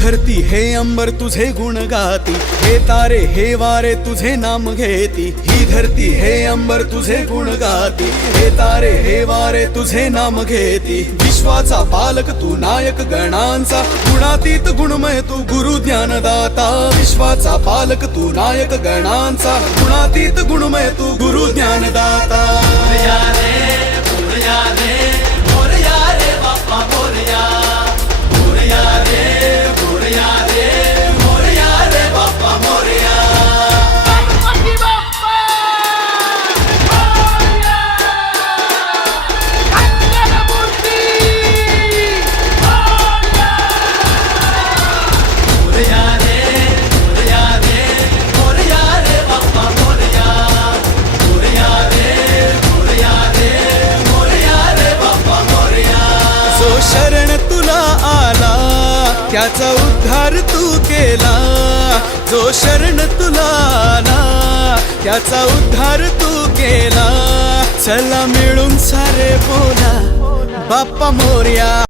धरती हे अंबर तुझे गुण गाती, हे तारे हे वारे तुझे नाम घेती। ही धरती हे अंबर तुझे गुण गाती, हे तारे हे वारे तुझे नाम घेती। विश्वाचा पालक तू नायक गणांचा, गुणातीत गुणमय तू गुरु ज्ञानदाता। विश्वाचा पालक तू नायक गणांचा, गुणातीत गुणमय तू गुरु ज्ञानदाता। शरण तुला आला त्याचा उद्धार तू केला, जो शरण तुला आला त्याचा उद्धार तू केला। चला मिळून सारे बोला बाप्पा मोरया।